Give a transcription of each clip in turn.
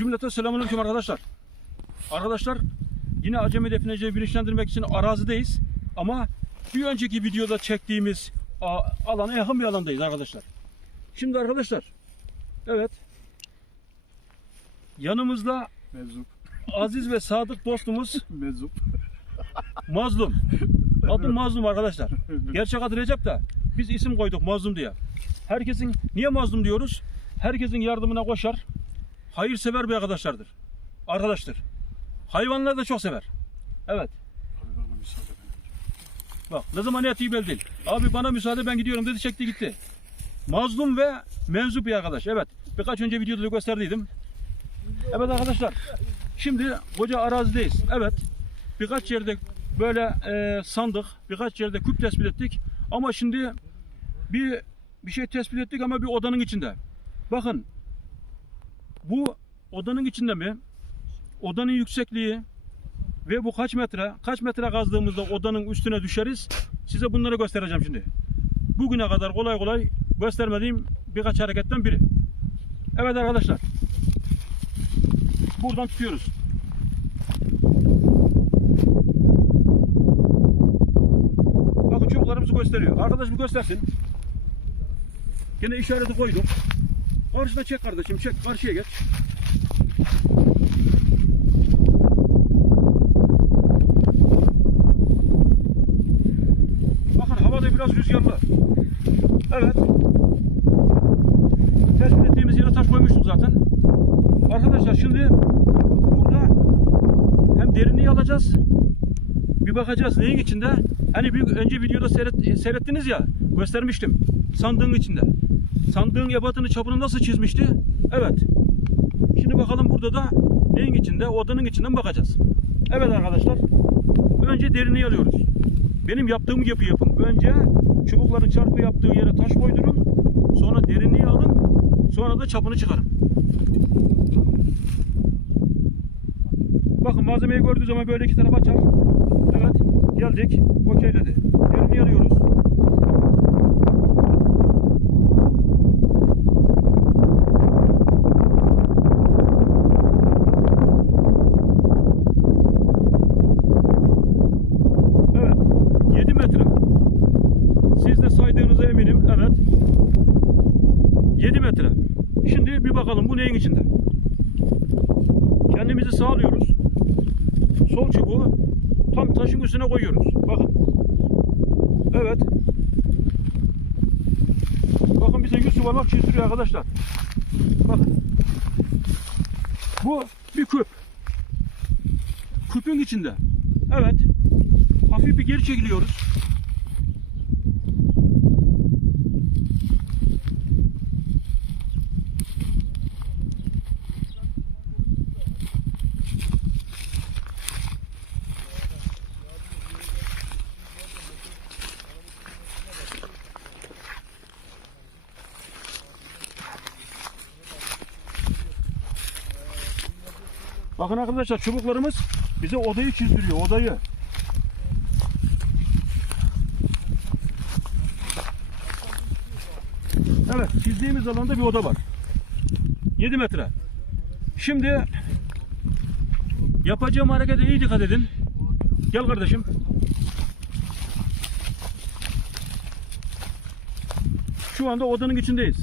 Cümlete selamünaleyküm arkadaşlar. Arkadaşlar yine Acemi Definecileri bilinçlendirmek için arazideyiz. Ama bir önceki videoda çektiğimiz alana yakın bir alandayız arkadaşlar. Şimdi arkadaşlar evet yanımızda Meczup. aziz ve sadık dostumuz Meczup. Mazlum. Adı Mazlum arkadaşlar. Gerçek adı Recep de biz isim koyduk Mazlum diye. Herkesin niye Mazlum diyoruz? Herkesin yardımına koşar. Hayırsever bir arkadaşlardır. Arkadaştır. Hayvanları da çok sever. Evet. Abi bana müsaade ben. Bak ne zaman yattığı belli değil. Abi bana müsaade ben gidiyorum dedi çekti gitti. Mazlum ve menzup bir arkadaş. Evet. Birkaç önce videoda da gösterdiydim. Evet arkadaşlar. Şimdi koca arazideyiz. Evet. Birkaç yerde böyle e, sandık. Birkaç yerde küp tespit ettik. Ama şimdi bir bir şey tespit ettik ama bir odanın içinde. Bakın. Bu odanın içinde mi? Odanın yüksekliği, ve bu kaç metre? Kaç metre kazdığımızda odanın üstüne düşeriz? Size bunları göstereceğim şimdi. Bugüne kadar kolay kolay göstermediğim birkaç hareketten biri. Evet arkadaşlar. Buradan tutuyoruz. Bakın çubuklarımızı gösteriyor. Arkadaş bir göstersin. Yine işareti koyduk. Karşına çek kardeşim çek. Karşıya geç. Bakın havada biraz rüzgarlı. Evet. Tespit ettiğimiz yere taş koymuştuk zaten. Arkadaşlar şimdi burada hem derinliği alacağız. Bir bakacağız neyin içinde. Hani bir önce videoda seyret, seyrettiniz ya göstermiştim. Sandığın içinde. Sandığın ebatını çapını nasıl çizmişti? Evet. Şimdi bakalım burada da neyin içinde? Odanın içinden bakacağız. Evet arkadaşlar. Önce derinliği alıyoruz. Benim yaptığım gibi yapın. Önce çubukların çarpı yaptığı yere taş koydurun. Sonra derinliği alın. Sonra da çapını çıkarın. Bakın malzemeyi gördüğü zaman böyle iki tarafa açar. Evet. Geldik. Okeyledi. Derinliği alıyoruz. Evet. 7 metre. Siz de saydığınıza eminim. Evet. 7 metre. Şimdi bir bakalım bu neyin içinde. Kendimizi sağlıyoruz. Sol çubuğu tam taşın üstüne koyuyoruz. Bakın. Evet. Bakın bize 100 yuvarlak çizdiriyor arkadaşlar. Bakın. Bu bir küp. Küpün içinde. Evet. Hafif bir geri çekiliyoruz. Bakın arkadaşlar çubuklarımız bize odayı çizdiriyor, odayı. Evet, çizdiğimiz alanda bir oda var. 7 metre. Şimdi yapacağım harekete iyi dikkat edin. Gel kardeşim. Şu anda odanın içindeyiz.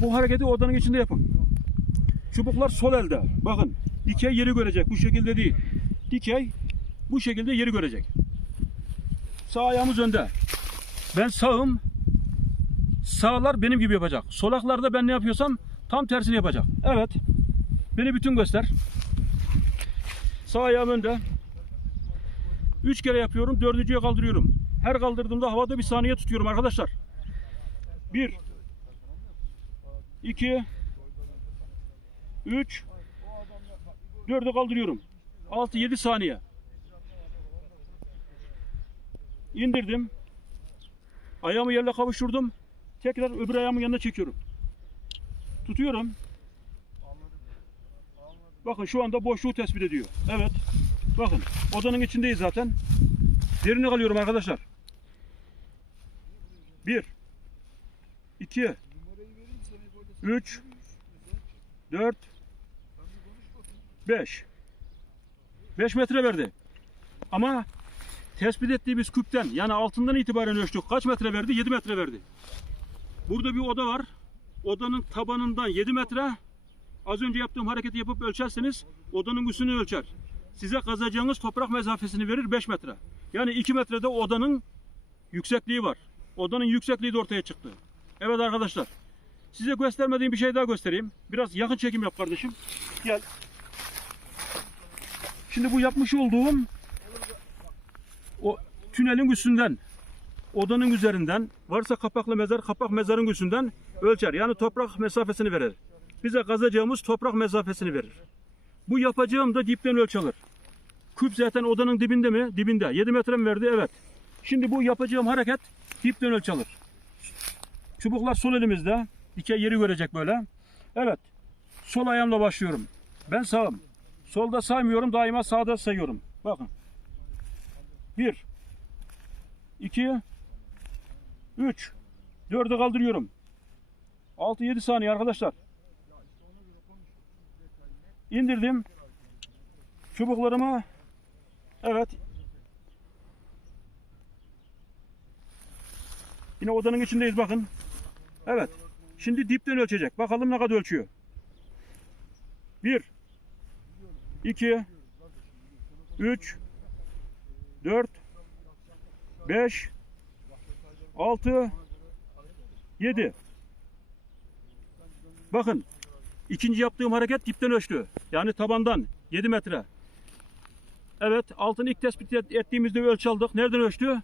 Bu hareketi odanın içinde yapın. Çubuklar sol elde. Bakın dikey yeri görecek. Bu şekilde değil. Dikey bu şekilde yeri görecek. Sağ ayağımız önde. Ben sağım. Sağlar benim gibi yapacak. Solaklarda ben ne yapıyorsam tam tersini yapacak. Evet. Beni bütün göster. Sağ ayağım önde. Üç kere yapıyorum. Dördüncüye kaldırıyorum. Her kaldırdığımda havada bir saniye tutuyorum arkadaşlar. Bir. iki, 3 4'e kaldırıyorum. 6 7 saniye. İndirdim. Ayağımı yerle kavuşturdum. Tekrar öbür ayağımın yanına çekiyorum. Tutuyorum. Bakın şu anda boşluğu tespit ediyor. Evet. Bakın odanın içindeyiz zaten. Derine kalıyorum arkadaşlar. 1 2 3 4 5. 5 metre verdi. Ama tespit ettiğimiz küpten yani altından itibaren ölçtük. Kaç metre verdi? 7 metre verdi. Burada bir oda var. Odanın tabanından 7 metre. Az önce yaptığım hareketi yapıp ölçerseniz odanın üstünü ölçer. Size kazacağınız toprak mesafesini verir 5 metre. Yani 2 metrede odanın yüksekliği var. Odanın yüksekliği de ortaya çıktı. Evet arkadaşlar. Size göstermediğim bir şey daha göstereyim. Biraz yakın çekim yap kardeşim. Gel. Şimdi bu yapmış olduğum o tünelin üstünden odanın üzerinden varsa kapaklı mezar kapak mezarın üstünden ölçer. Yani toprak mesafesini verir. Bize kazacağımız toprak mesafesini verir. Bu yapacağım da dipten ölçülür. Küp zaten odanın dibinde mi? Dibinde. 7 metre mi verdi? Evet. Şimdi bu yapacağım hareket dipten ölçülür. Çubuklar sol elimizde. Dikey yeri görecek böyle. Evet. Sol ayağımla başlıyorum. Ben sağım. Solda saymıyorum. Daima sağda sayıyorum. Bakın. 1 2 3 4'ü kaldırıyorum. 6-7 saniye arkadaşlar. İndirdim. Çubuklarımı evet. Yine odanın içindeyiz bakın. Evet. Şimdi dipten ölçecek. Bakalım ne kadar ölçüyor. 1 2 3 4 5 6 7 Bakın ikinci yaptığım hareket dipten ölçtü. Yani tabandan 7 metre. Evet altını ilk tespit et- ettiğimizde ölçü aldık. Nereden ölçtü?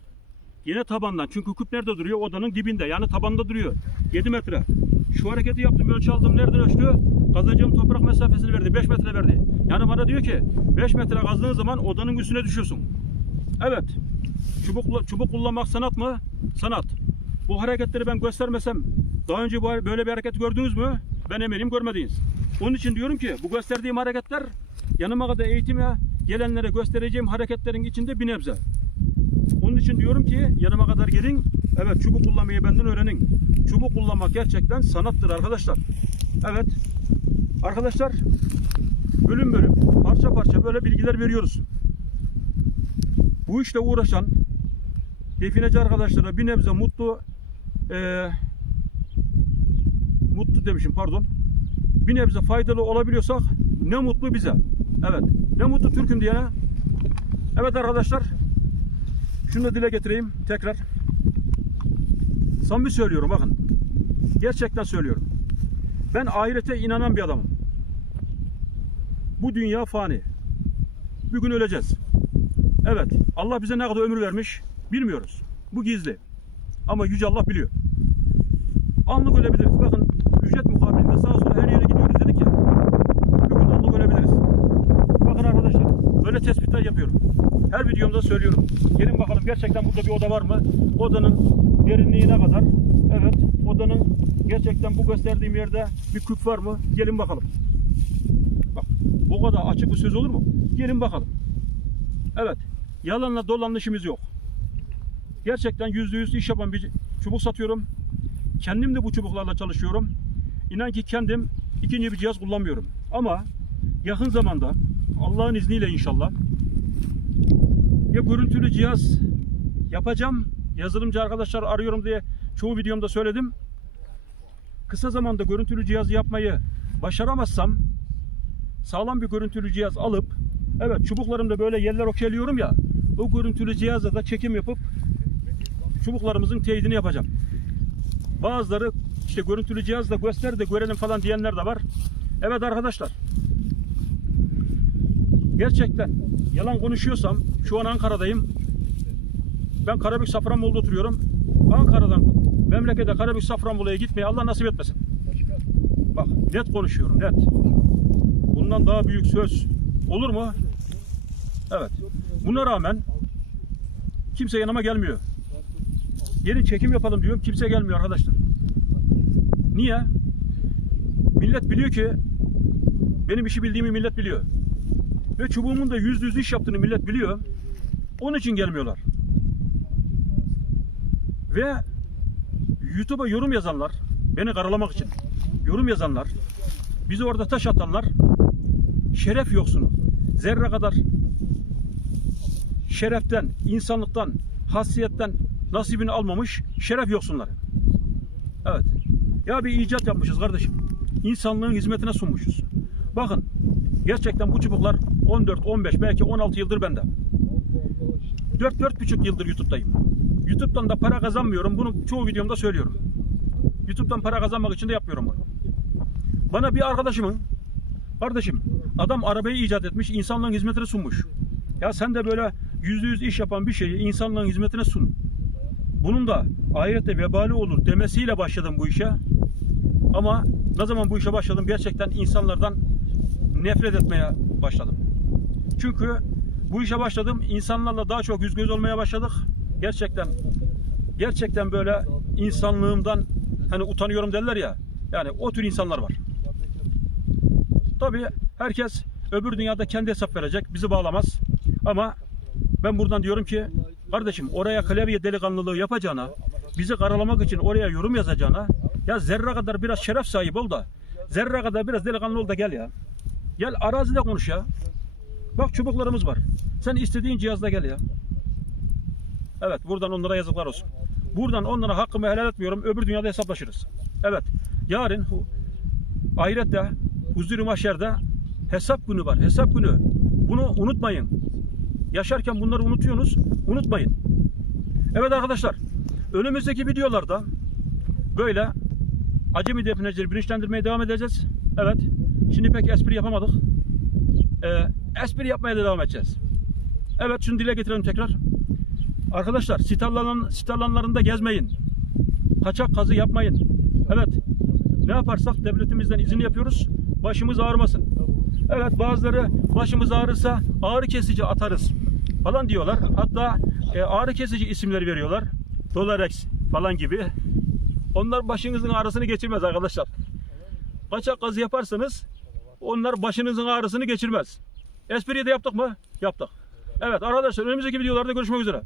Yine tabandan. Çünkü küp nerede duruyor? Odanın dibinde. Yani tabanda duruyor. 7 metre. Şu hareketi yaptım, ölçü aldım. Nereden ölçtü? Kazacağım toprak mesafesini verdi. 5 metre verdi. Yani bana diyor ki 5 metre kazdığın zaman odanın üstüne düşüyorsun. Evet. Çubuk, çubuk kullanmak sanat mı? Sanat. Bu hareketleri ben göstermesem daha önce böyle bir hareket gördünüz mü? Ben eminim görmediniz. Onun için diyorum ki bu gösterdiğim hareketler yanıma kadar eğitime gelenlere göstereceğim hareketlerin içinde bir nebze. Onun için diyorum ki yanıma kadar gelin. Evet çubuk kullanmayı benden öğrenin. Çubuk kullanmak gerçekten sanattır arkadaşlar. Evet. Arkadaşlar bölüm bölüm parça parça böyle bilgiler veriyoruz. Bu işle uğraşan defineci arkadaşlara bir nebze mutlu eee mutlu demişim pardon. Bir nebze faydalı olabiliyorsak ne mutlu bize. Evet. Ne mutlu Türk'üm diyene. Evet arkadaşlar. Şunu da dile getireyim tekrar. Samimi söylüyorum bakın. Gerçekten söylüyorum. Ben ahirete inanan bir adamım. Bu dünya fani. Bir gün öleceğiz. Evet. Allah bize ne kadar ömür vermiş bilmiyoruz. Bu gizli. Ama Yüce Allah biliyor. Anlık ölebiliriz. Bakın ücret mukabilinde sağa sola her yere gidiyoruz dedik ya. Bir gün anlık ölebiliriz. Bakın arkadaşlar böyle tespitler yapıyorum. Her videomda söylüyorum. Gelin bakalım gerçekten burada bir oda var mı? Odanın derinliği ne kadar? Evet. Odanın gerçekten bu gösterdiğim yerde bir küp var mı? Gelin bakalım. Bak bu kadar açık bir söz olur mu? Gelin bakalım. Evet. Yalanla dolanla işimiz yok. Gerçekten yüzde yüz iş yapan bir çubuk satıyorum. Kendim de bu çubuklarla çalışıyorum. İnan ki kendim ikinci bir cihaz kullanmıyorum. Ama yakın zamanda Allah'ın izniyle inşallah ya görüntülü cihaz yapacağım. Yazılımcı arkadaşlar arıyorum diye çoğu videomda söyledim. Kısa zamanda görüntülü cihaz yapmayı başaramazsam sağlam bir görüntülü cihaz alıp evet çubuklarımda böyle yerler okeyliyorum ya o görüntülü cihazla da çekim yapıp çubuklarımızın teyidini yapacağım. Bazıları işte görüntülü cihazla göster de görelim falan diyenler de var. Evet arkadaşlar. Gerçekten yalan konuşuyorsam şu an Ankara'dayım. Ben Karabük Safranbolu'da oturuyorum. Ankara'dan memlekete Karabük Safranbolu'ya gitmeyi Allah nasip etmesin. Bak net konuşuyorum net. Bundan daha büyük söz olur mu? Evet. Buna rağmen kimse yanıma gelmiyor. Gelin çekim yapalım diyorum. Kimse gelmiyor arkadaşlar. Niye? Millet biliyor ki benim işi bildiğimi millet biliyor. Ve çubuğumun da yüzde yüz iş yaptığını millet biliyor. Onun için gelmiyorlar. Ve YouTube'a yorum yazanlar, beni karalamak için yorum yazanlar, bizi orada taş atanlar şeref yoksunu. Zerre kadar şereften, insanlıktan, hasiyetten nasibini almamış şeref yoksunları. Evet. Ya bir icat yapmışız kardeşim. İnsanlığın hizmetine sunmuşuz. Bakın gerçekten bu çubuklar 14, 15 belki 16 yıldır bende. 4 buçuk yıldır YouTube'dayım. YouTube'dan da para kazanmıyorum. Bunu çoğu videomda söylüyorum. YouTube'dan para kazanmak için de yapmıyorum bunu. Bana bir arkadaşımın kardeşim adam arabayı icat etmiş, insanlığın hizmetine sunmuş. Ya sen de böyle yüzde yüz iş yapan bir şeyi insanlığın hizmetine sun. Bunun da ahirette vebali olur demesiyle başladım bu işe. Ama ne zaman bu işe başladım gerçekten insanlardan nefret etmeye başladım. Çünkü bu işe başladım. insanlarla daha çok yüz göz olmaya başladık. Gerçekten gerçekten böyle insanlığımdan hani utanıyorum derler ya. Yani o tür insanlar var. Tabii herkes öbür dünyada kendi hesap verecek. Bizi bağlamaz. Ama ben buradan diyorum ki kardeşim oraya klavye delikanlılığı yapacağına bizi karalamak için oraya yorum yazacağına ya zerre kadar biraz şeref sahibi ol da zerre kadar biraz delikanlı ol da gel ya. Gel arazide konuş ya. Bak çubuklarımız var. Sen istediğin cihazla gel ya. Evet buradan onlara yazıklar olsun. Buradan onlara hakkımı helal etmiyorum. Öbür dünyada hesaplaşırız. Evet. Yarın ahirette huzur-u mahşerde hesap günü var. Hesap günü. Bunu unutmayın. Yaşarken bunları unutuyorsunuz. Unutmayın. Evet arkadaşlar. Önümüzdeki videolarda böyle acemi definecileri bilinçlendirmeye devam edeceğiz. Evet. Şimdi pek espri yapamadık. Ee, espri yapmaya da devam edeceğiz. Evet şunu dile getirelim tekrar. Arkadaşlar sit alan, sit alanlarında gezmeyin. Kaçak kazı yapmayın. Evet. Ne yaparsak devletimizden izin yapıyoruz. Başımız ağrımasın. Evet bazıları başımız ağrırsa ağrı kesici atarız falan diyorlar. Hatta e, ağrı kesici isimleri veriyorlar. Dolarex falan gibi. Onlar başınızın ağrısını geçirmez arkadaşlar. Kaçak kazı yaparsanız onlar başınızın ağrısını geçirmez. Espriyi de yaptık mı? Yaptık. Evet arkadaşlar önümüzdeki videolarda görüşmek üzere.